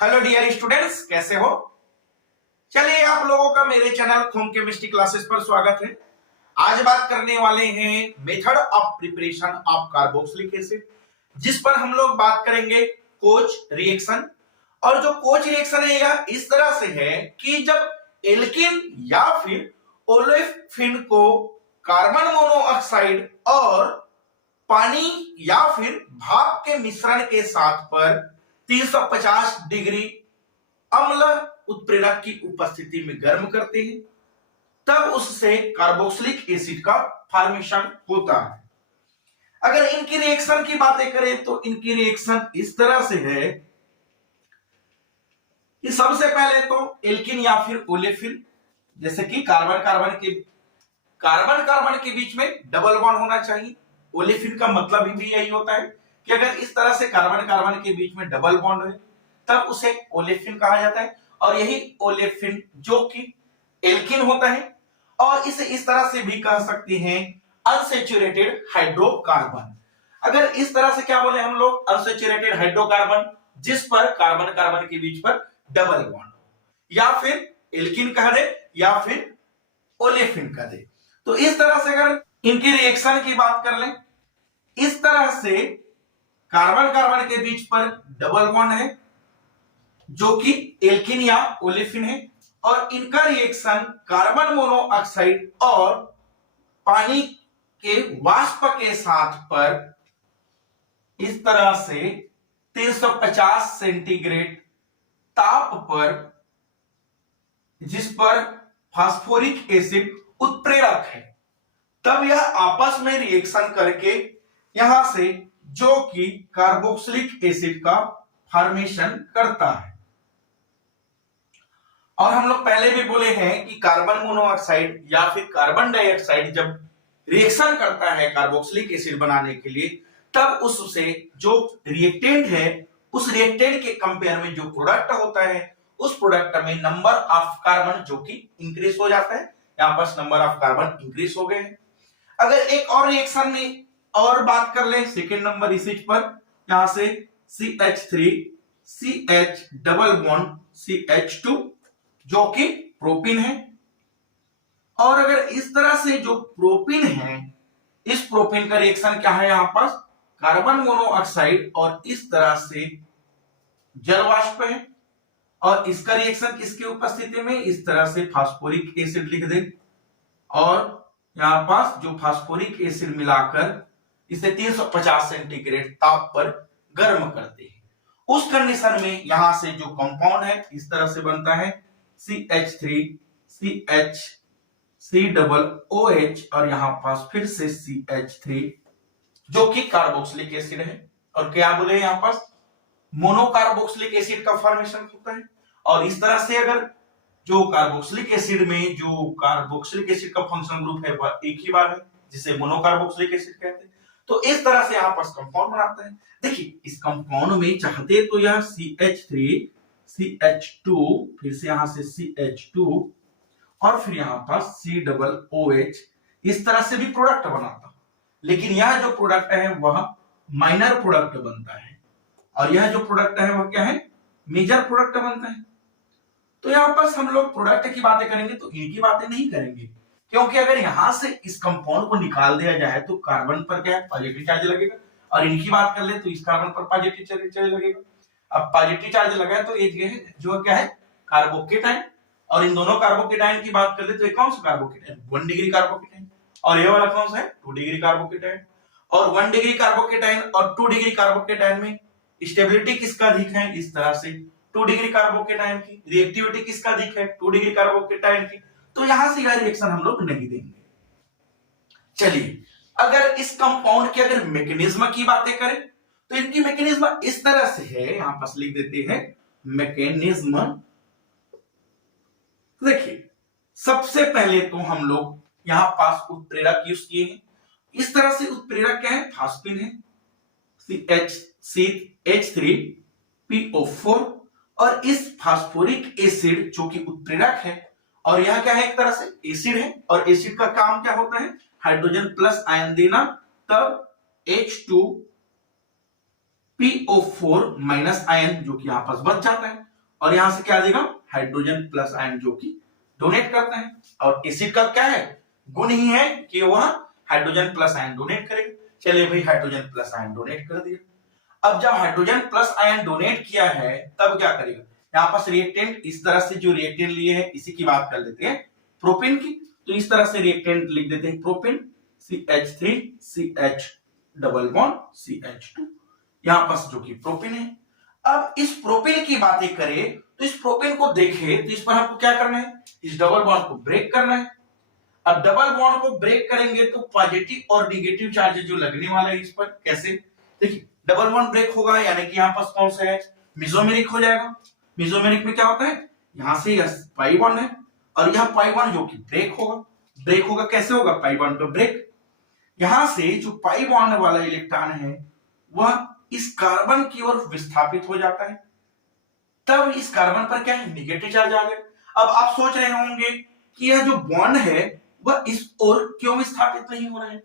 Hello dear students, कैसे हो? चलिए, आप लोगों का मेरे चैनल होम केमिस्ट्री क्लासेस पर स्वागत है। आज बात करने वाले हैं method of preparation of carboxylic acid, जिस पर हम लोग बात करेंगे कोच रिएक्शन। और जो कोच रिएक्शन है यह इस तरह से है कि जब एल्किन या फिर ओलेफिन को कार्बन मोनोऑक्साइड और पानी या फिर भाप के मिश्रण के साथ पर 350 डिग्री अम्ल उत्प्रेरक की उपस्थिति में गर्म करते हैं, तब उससे कार्बोक्सिलिक एसिड का फॉर्मेशन होता है। अगर इनकी रिएक्शन की बातें करें तो इनकी रिएक्शन इस तरह से है कि सबसे पहले तो एल्किन या फिर ओलेफिन, जैसे कि कार्बन कार्बन के बीच में डबल बॉन्ड होना चाहिए। ओलेफिन का मतलब भी यही होता है कि अगर इस तरह से कार्बन कार्बन के बीच में डबल बॉन्ड है तब उसे ओलेफिन कहा जाता है। और यही ओलेफिन जो कि एल्किन होता है, और इसे इस तरह से भी कह सकते हैं अनसैचुरेटेड हाइड्रोकार्बन। अगर इस तरह से क्या बोले हम लोग, अनसैचुरेटेड हाइड्रोकार्बन, जिस पर कार्बन कार्बन के बीच पर डबल बॉन्ड, या फिर एल्किन कह दे या फिर ओलेफिन कह दे। तो इस तरह से अगर इनकी रिएक्शन की बात कर लें, इस तरह से कार्बन कार्बन के बीच पर डबल बॉन्ड है जो कि एल्किन या ओलेफिन है, और इनका रिएक्शन कार्बन मोनोऑक्साइड और पानी के वाष्प के साथ पर इस तरह से 350 सेंटीग्रेड ताप पर, जिस पर फास्फोरिक एसिड उत्प्रेरक है, तब यह आपस में रिएक्शन करके यहां से जो कि कार्बोक्सिलिक एसिड का फॉर्मेशन करता है। और हम लोग पहले भी बोले हैं कि कार्बन मोनोऑक्साइड या फिर कार्बन डाइऑक्साइड जब रिएक्शन करता है कार्बोक्सिलिक एसिड बनाने के लिए, तब उससे जो रिएक्टेंट है उस रिएक्टेंट के कंपेयर में जो प्रोडक्ट होता है उस प्रोडक्ट में नंबर ऑफ कार्बन जो कि इंक्रीज हो जाता है। यहां पर नंबर ऑफ कार्बन इंक्रीज हो गए हैं। अगर एक और रिएक्शन में और बात कर ले सेकेंड नंबर इस पर, यहां से CH3 CH double bond CH2 जो कि प्रोपीन है। और अगर इस तरह से जो प्रोपीन है, इस प्रोपीन का रिएक्शन क्या है, यहां पर कार्बन मोनोऑक्साइड और इस तरह से जल वाष्प है, और इसका रिएक्शन किसकी उपस्थिति में, इस तरह से फास्फोरिक एसिड लिख दे, और यहां पास जो फास्फोरिक एसिड मिलाकर इसे 350 सेंटीग्रेड ताप पर गर्म करते हैं। उस कंडीशन में यहां से जो कंपाउंड है इस तरह से बनता है CH3 CH C double OH, और यहां पास फिर से CH3 जो कि कार्बोक्सिलिक एसिड है। और क्या बोले यहां पास मोनोकार्बोक्सिलिक एसिड का फॉर्मेशन होता है। और इस तरह से अगर जो कार्बोक्सिलिक एसिड में जो कार्बोक्सिलिक एसिड का फंक्शनल ग्रुप है वह एक ही बार है, जिसे मोनोकार्बोक्सिलिक एसिड कहते हैं। तो इस तरह से यहां पर कंपाउंड बनाते हैं। देखिए, इस कंपाउंड में चाहते तो यह CH3 CH2 फिर से यहां से CH2 और फिर यहां पर C डबल OH इस तरह से भी प्रोडक्ट बनाता, लेकिन यह जो प्रोडक्ट है वह माइनर प्रोडक्ट बनता है, और यह जो प्रोडक्ट है वह क्या है, मेजर प्रोडक्ट बनता है। तो यहां पर हम लोग प्रोडक्ट की बातें करेंगे तो इनकी बातें नहीं करेंगे, क्योंकि अगर यहां से इस कंपाउंड को निकाल दिया जाए तो कार्बन पर क्या है, पॉजिटिव चार्ज लगेगा, और इनकी बात कर ले तो इस कार्बन पर पॉजिटिव चार्ज लगेगा। अब पॉजिटिव चार्ज लगा तो ये जो क्या है, कार्बोकेटाइन, और इन दोनों कार्बोकेटाइन की बात कर ले तो ये कौन सा कार्बोकेटाइन, 1 डिग्री कार्बोकेटाइन, और ये वाला कौन सा है, 2 डिग्री कार्बोकेटाइन। और 1 डिग्री कार्बोकेटाइन और 2 डिग्री कार्बोकेटाइन में स्टेबिलिटी किसका अधिक है, इस तरह से 2 डिग्री कार्बोकेटाइन की, रिएक्टिविटी किसका अधिक है, 2 डिग्री कार्बोकेटाइन की। तो यहां से यह रिएक्शन हम लोग नहीं देंगे। चलिए, अगर इस कंपाउंड के अगर मैकेनिज्म की बातें करें तो इनकी मैकेनिज्म इस तरह से है, यहां पर लिख देते हैं मैकेनिज्म। देखिए, सबसे पहले तो हम लोग यहां पास उत्प्रेरक यूज किए हैं। इस तरह से उत्प्रेरक क्या है, फास्फिन है, CH3PO4, और इस फास्फोरिक एसिड जो कि उत्प्रेरक है, और यह क्या है, एक तरह से एसिड है, और एसिड का काम क्या होता है, हाइड्रोजन प्लस आयन देना, तब H2PO4 माइनस आयन जो कि यहां पास बच जाता है, और यहां से क्या देगा, हाइड्रोजन प्लस आयन जो कि डोनेट करते हैं। और एसिड का क्या है, गुण ही है कि वह हाइड्रोजन प्लस आयन डोनेट करेगा। चलिए भाई, हाइड्रोजन प्लस आयन डोनेट कर दिया। अब जब हाइड्रोजन प्लस आयन डोनेट किया है तब क्या करेगा, यहां पास रिएक्टेंट इस तरह से जो रिएक्टेंट लिए है इसी की बात कर लेते हैं, प्रोपेन की। तो इस तरह से रिएक्टेंट लिख देते हैं, propane CH3 CH double bond CH2, यहां पास जो कि प्रोपेन है। अब इस प्रोपेन की बातें करें तो इस प्रोपेन को देखें तो इस पर हमको क्या करना है, इस डबल बॉन्ड को ब्रेक करना है। अब डबल बॉन्ड को ब्रेक करेंगे तो पॉजिटिव और नेगेटिव चार्ज जो लगने वाला है इस पर, कैसे, देखिए डबल बॉन्ड ब्रेक होगा यानी कि यहां पास कौन सा है, मेसोमेरिक हो जाएगा। मेसोमेरिक में क्या होता है, यहां से पाई बॉन्ड है और यह पाई बॉन्ड जो कि ब्रेक होगा। ब्रेक होगा कैसे होगा, पाई बॉन्ड पे ब्रेक, यहां से जो पाई बॉन्ड वाला इलेक्ट्रॉन है वह इस कार्बन की ओर विस्थापित हो जाता है, तब इस कार्बन पर क्या है, नेगेटिव चार्ज आ गया। अब आप सोच रहे होंगे कि यह जो बॉन्ड है वह इस ओर क्यों विस्थापित नहीं हो रहा है।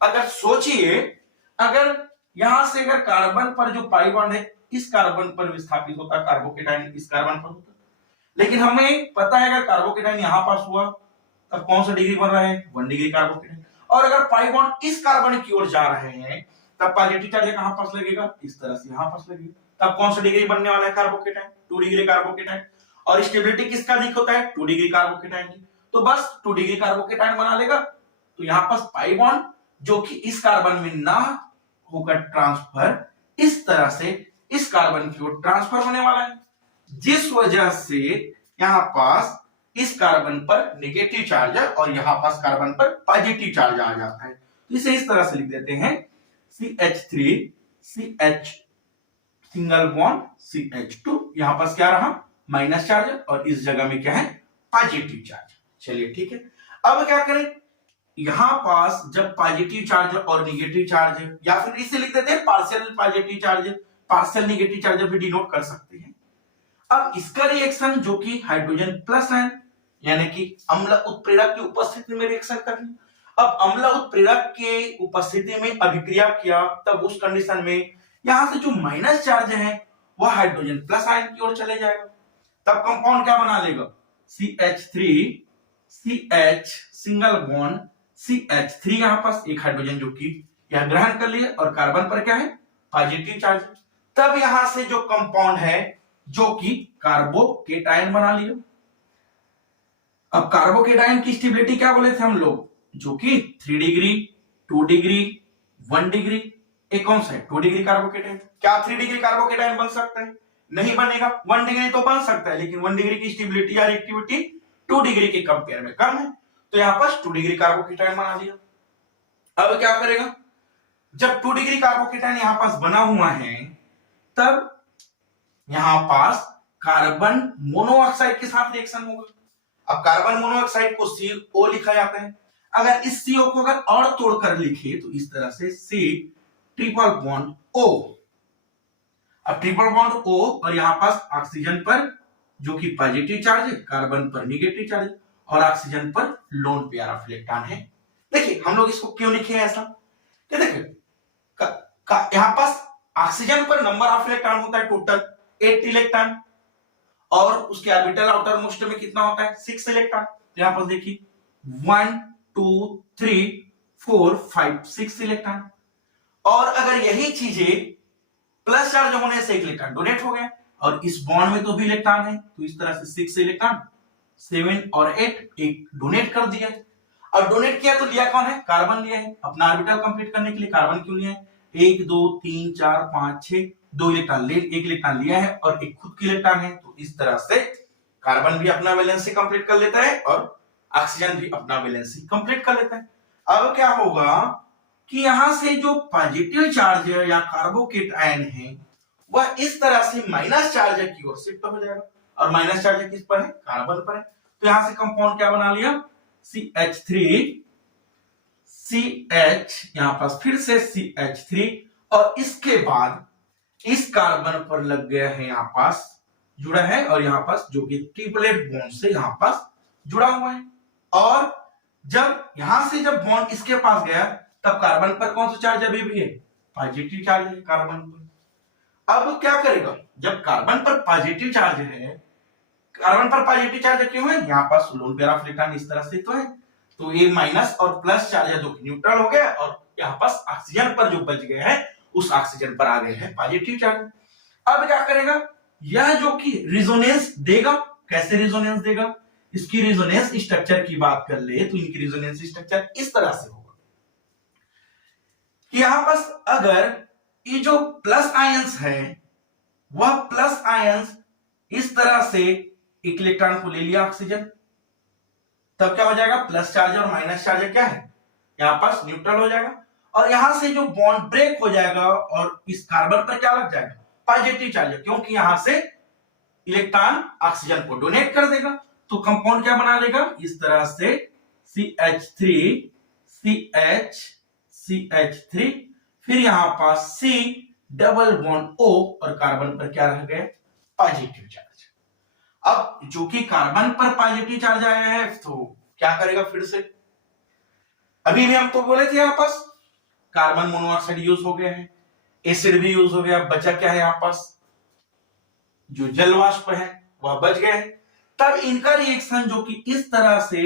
अगर सोचिए, अगर यहां से अगर कार्बन पर जो पाई बॉन्ड है इस कार्बन पर विस्थापित होता, कार्बोकेटाइन इस कार्बन पर होता, लेकिन हमें पता है अगर कार्बोकेटाइन यहां पास हुआ तब कौन सा डिग्री बन रहा है, 1 डिग्री कार्बोकेटाइन। और अगर पाई बॉन्ड इस कार्बन की ओर जा रहे हैं तब पॉजिटिव चार्ज कहां पास लगेगा, इस तरह से यहां पास लगेगा, तब कौन सा डिग्री बनने वाला है, कार्बोकेटाइन, 2 डिग्री कार्बोकेटाइन। और स्टेबिलिटी किसका अधिक होता है, 2 डिग्री कार्बोकेटाइन की, तो बस 2 डिग्री कार्बोकेटाइन बना लेगा। तो यहां पास पाई बॉन्ड जो कि इस कार्बन में ना होकर ट्रांसफर इस तरह से इस कार्बन की ओर ट्रांसफर होने वाला है, जिस वजह से यहां पास इस कार्बन पर नेगेटिव चार्ज है और यहां पास कार्बन पर पॉजिटिव चार्ज आ जाता है। तो इसे इस तरह से लिख देते हैं, CH3 CH single bond CH2, यहां पास क्या रहा, माइनस चार्ज और इस जगह में क्या है, पॉजिटिव चार्ज। चलिए ठीक है, अब क्या करें, यहां पास जब पॉजिटिव चार्ज और नेगेटिव चार्ज, या फिर इसे लिख देते हैं partial positive charge, partial negative charge भी डिनोट कर सकते हैं। अब इसका रिएक्शन जो कि हाइड्रोजन प्लस आयन यानी कि अम्ल उत्प्रेरक की उपस्थिति में रिएक्शन करनी। अब अम्ल उत्प्रेरक के उपस्थिति में अभिक्रिया किया तब उस कंडीशन में यहां से जो माइनस चार्ज है वह हाइड्रोजन प्लस आयन की ओर चले जाएगा, तब कंपाउंड क्या बना लेगा, CH3 CH single bond CH3, यहां पास एक हाइड्रोजन जो कि यह ग्रहण कर लिए और कार्बन पर क्या है, पॉजिटिव चार्ज। तब यहां से जो कंपाउंड है जो कि कार्बोकेटाइन बना लिया। अब कार्बोकेटाइन की स्टेबिलिटी क्या बोले थे हम लोग, जो कि 3 डिग्री 2 डिग्री 1 डिग्री, एक कौन सा है, 2 डिग्री कार्बोकेटाइन। क्या 3 डिग्री कार्बोकेटाइन बन सकता है, नहीं बनेगा। 1 डिग्री तो बन सकता है लेकिन 1 डिग्री की स्टेबिलिटी या रिएक्टिविटी 2 डिग्री के कंपेयर में कम है, तो यहां पर 2 डिग्री कार्बोकेटाइन बना लिया। अब क्या करेगा, जब 2 डिग्री कार्बोकेटाइन यहां पास बना हुआ है तब यहां पास कार्बन मोनोऑक्साइड के साथ रिएक्शन होगा। अब कार्बन मोनोऑक्साइड को CO लिखा जाता है, अगर इस CO को अगर और तोड़कर लिखे तो इस तरह से C ट्रिपल बॉन्ड O। अब ट्रिपल बॉन्ड O और यहां पास ऑक्सीजन पर जो कि पॉजिटिव चार्ज है, कार्बन पर नेगेटिव चार्ज और ऑक्सीजन पर लोन पेयर ऑफ इलेक्ट्रॉन है। देखिए हम लोग इसको क्यों लिखे ऐसा, कि देखिए यहां पास ऑक्सीजन पर नंबर ऑफ इलेक्ट्रॉन होता है टोटल 8 इलेक्ट्रॉन और उसके ऑर्बिटल आउटर मोस्ट में कितना होता है, 6 इलेक्ट्रॉन। तो यहां पर देखिए 1 2 3 4 5 6 इलेक्ट्रॉन, और अगर यही चीजें प्लस चार्ज होने से एक इलेक्ट्रॉन डोनेट हो गया और इस बॉन्ड में तो भी इलेक्ट्रॉन है, तो इस तरह से 6 इलेक्ट्रॉन 7 और 8 एक डोनेट कर दिया। और डोनेट किया तो लिया कौन है, कार्बन लिया है। अपना ऑर्बिटल कंप्लीट करने के लिए कार्बन क्यों लिया है, 1 2 3 4 5 6 2 इलेक्ट्रॉन ले, एक इलेक्ट्रॉन लिया है और एक खुद की इलेक्ट्रॉन है, तो इस तरह से कार्बन भी अपना वैलेंसी कंप्लीट कर लेता है और ऑक्सीजन भी अपना वैलेंसी कंप्लीट कर लेता है। अब क्या होगा कि यहां से जो पॉजिटिव चार्ज है या कार्बोकेटाइन है वह इस तरह से माइनस चार्ज की ओर शिफ्ट हो जाएगा, और माइनस चार्ज किस पर है, कार्बन पर है। तो यहां से कंपाउंड क्या बना लिया, CH3 CH, यहां पास फिर से CH3 और इसके बाद इस कार्बन पर लग गया है, यहां पास जुड़ा है और यहां पास जो कि ट्रिपलेट बॉन्ड से यहां पास जुड़ा हुआ है। और जब यहां से जब बॉन्ड इसके पास गया तब कार्बन पर कौन सा चार्ज अभी भी है, पॉजिटिव चार्ज है कार्बन पर। अब क्या करेगा, जब कार्बन पर पॉजिटिव चार्ज है कार्बन पर पॉजिटिव चार्ज क्यों है, यहाँ पास लोन पेयर ऑफ इलेक्ट्रॉन इस तरह से तो है, तो ये माइनस और प्लस चार्ज है जो कि न्यूट्रल हो गया, और यहाँ पास ऑक्सीजन पर जो बच गए हैं उस ऑक्सीजन पर आ गए हैं पॉजिटिव चार्ज। अब क्या करेगा, यह जो कि रिजोनेंस देगा, कैसे रिजोनेंस देगा, इसकी रिजोनेंस स्ट्रक्चर की बात कर ले तो इनकी रिजोनेंस स्ट्रक्चर इस तरह से होगा कि यहां पास अगर ये जो प्लस आयंस है वह प्लस आयंस इस तरह से एक इलेक्ट्रॉन को ले लिया ऑक्सीजन, तब क्या हो जाएगा, प्लस चार्ज और माइनस चार्ज क्या है, यहां पास न्यूट्रल हो जाएगा, और यहां से जो बॉन्ड ब्रेक हो जाएगा और इस कार्बन पर क्या लग जाएगा, पॉजिटिव चार्ज, क्योंकि यहां से इलेक्ट्रॉन ऑक्सीजन को डोनेट कर देगा, तो कंपाउंड क्या बना लेगा, इस तरह से CH3 CH CH3, फिर यहां पास C डबल बॉन्ड O और कार्बन पर क्या रह गया, पॉजिटिव चार्ज। अब जो कि कार्बन पर पॉजिटिव चार्ज आया है तो क्या करेगा, फिर से अभी भी हम तो बोले थे यहां पास कार्बन मोनोऑक्साइड यूज हो गया है, एसिड भी यूज हो गया, बचा क्या है, यहां पास जो जल वाष्प है वह बच गए, तब इनका रिएक्शन जो कि इस तरह से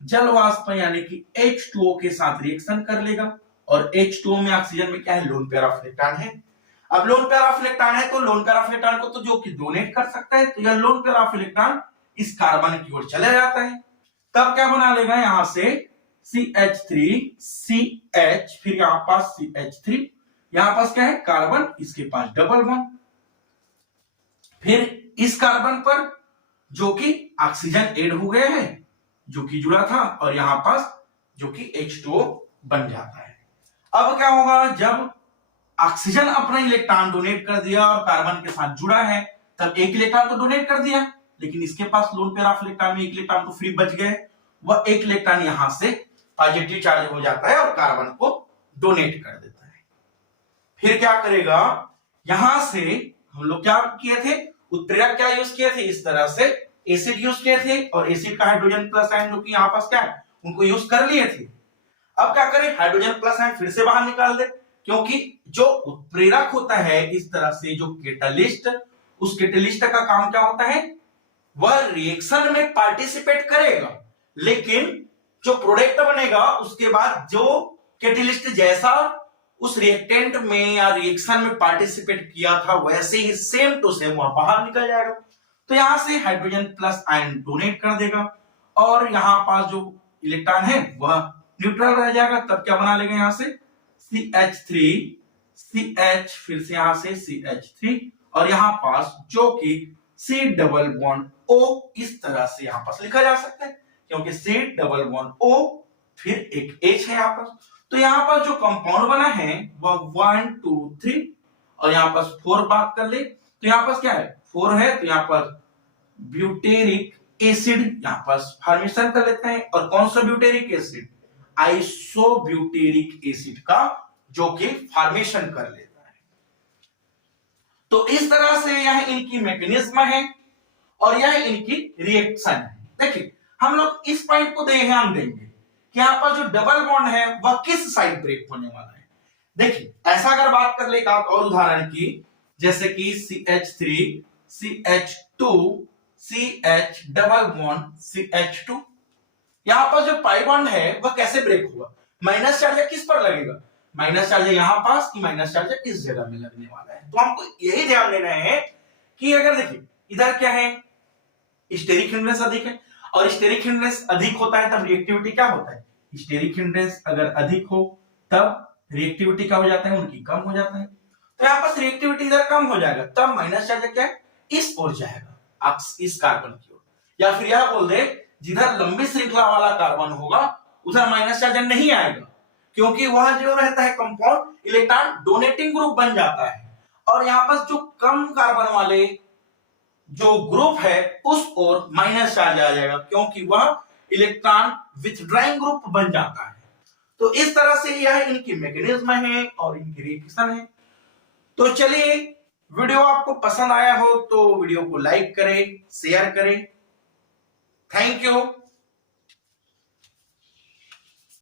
जल वाष्प यानी कि H2O के साथ रिएक्शन कर लेगा, और H2O में ऑक्सीजन में क्या है, लोन पेयर ऑफ इलेक्ट्रॉन है। अब लोन पेयर ऑफ इलेक्ट्रॉन है तो लोन पेयर ऑफ इलेक्ट्रॉन को तो जो कि डोनेट कर सकता है, तो यह लोन पेयर ऑफ इलेक्ट्रॉन इस कार्बन की ओर चले जाता है, तब क्या बना लेगा, यहां से CH3 CH, फिर यहां पास CH3, यहां पास क्या है, कार्बन, इसके पास डबल बॉन्ड, फिर इस कार्बन पर जो कि ऑक्सीजन ऐड हो गया है जो कि जुड़ा था, और यहां पास जो कि H2O बन जाता है। अब क्या होगा, जब ऑक्सीजन अपना इलेक्ट्रॉन डोनेट कर दिया और कार्बन के साथ जुड़ा है, तब एक इलेक्ट्रॉन तो डोनेट कर दिया, लेकिन इसके पास लोन पेयर ऑफ इलेक्ट्रॉन में एक इलेक्ट्रॉन तो फ्री बच गए, वह एक इलेक्ट्रॉन यहां से पॉजिटिव चार्ज हो जाता है और कार्बन को डोनेट कर देता है। फिर क्या करेगा, यहां से हम लोग क्या किए थे, उत्प्रेरक क्या यूज किए थे, इस तरह से एसिड यूज किए थे, और एसिड का हाइड्रोजन प्लस आयन जो कि यहां पास क्या है, उनको यूज कर लिए थे। अब क्या करें, हाइड्रोजन प्लस आयन फिर से बाहर निकाल दे, क्योंकि जो उत्प्रेरक होता है इस तरह से जो कैटलिस्ट, उस कैटलिस्ट का काम क्या होता है, वह रिएक्शन में पार्टिसिपेट करेगा, लेकिन जो प्रोडक्ट बनेगा उसके बाद जो कैटलिस्ट जैसा उस रिएक्टेंट में या रिएक्शन में पार्टिसिपेट किया था वैसे ही सेम टू सेम वह बाहर निकल जाएगा, तो यहां से हाइड्रोजन प्लस आयन डोनेट कर देगा, और यहां पास जो इलेक्ट्रॉन है वह न्यूट्रल रह जाएगा, तब क्या बना लेगा, यहां से CH3 CH, फिर से यहां से CH3, और यहां पास जो कि C डबल बॉन्ड O इस तरह से यहां पास लिखा जा सकता है, क्योंकि C डबल बॉन्ड O फिर एक H है यहां पास, तो यहां पर जो कंपाउंड बना है वह 1 2 3, और यहां पास 4 बात कर ले तो यहां पास क्या है, 4 है, तो यहां पर ब्यूटेरिक एसिड यहां पास फॉर्मेशन कर लेते हैं, और कौन सा ब्यूटेरिक एसिड, आइसोब्यूटेरिक एसिड का जो कि फॉर्मेशन कर लेता है। तो इस तरह से यह इनकी मैकेनिज्म है और यह इनकी रिएक्शन है। देखिए हम लोग इस पॉइंट को ध्यान देंगे कि यहां पर जो डबल बॉन्ड है वह किस साइड ब्रेक होने वाला है। देखिए ऐसा अगर बात कर ले आप और उदाहरण की, जैसे कि CH3 CH2 CH double bond CH2, यहां पर जो पाई बॉन्ड है वह कैसे ब्रेक हुआ, माइनस चार्ज किस पर लगेगा, माइनस चार्ज यहां पास की माइनस चार्ज इस जगह में लगने वाला है। तो हमको यही ध्यान देना है कि अगर देखिए इधर क्या है, स्टेरिक हिंड्रेंस अधिक है, और स्टेरिक हिंड्रेंस अधिक होता है तब रिएक्टिविटी क्या होता है, स्टेरिक हिंड्रेंस अगर अधिक हो तब रिएक्टिविटी क्या हो जाता है, उनकी कम हो जाता है। तो यहां पास रिएक्टिविटी इधर कम हो जाएगा, तब माइनस चार्ज क्या है, इस ओर जाएगा, इस कार्बन की ओर, या फिर यह बोल दे जिधर लंबी श्रृंखला वाला कार्बन होगा उधर माइनस चार्ज नहीं आएगा, क्योंकि वह जो रहता है कंपाउंड इलेक्ट्रॉन डोनेटिंग ग्रुप बन जाता है, और यहां पर जो कम कार्बन वाले जो ग्रुप है उस ओर माइनस चार्ज आ जाएगा, क्योंकि वह इलेक्ट्रॉन विथड्राइंग ग्रुप बन जाता है। तो इस तरह से यह इनकी मैकेनिज्म है और इनकी रिएक्शन है। तो चलिए वीडियो आपको पसंद आया हो तो वीडियो को लाइक करें, शेयर करें। Thank you.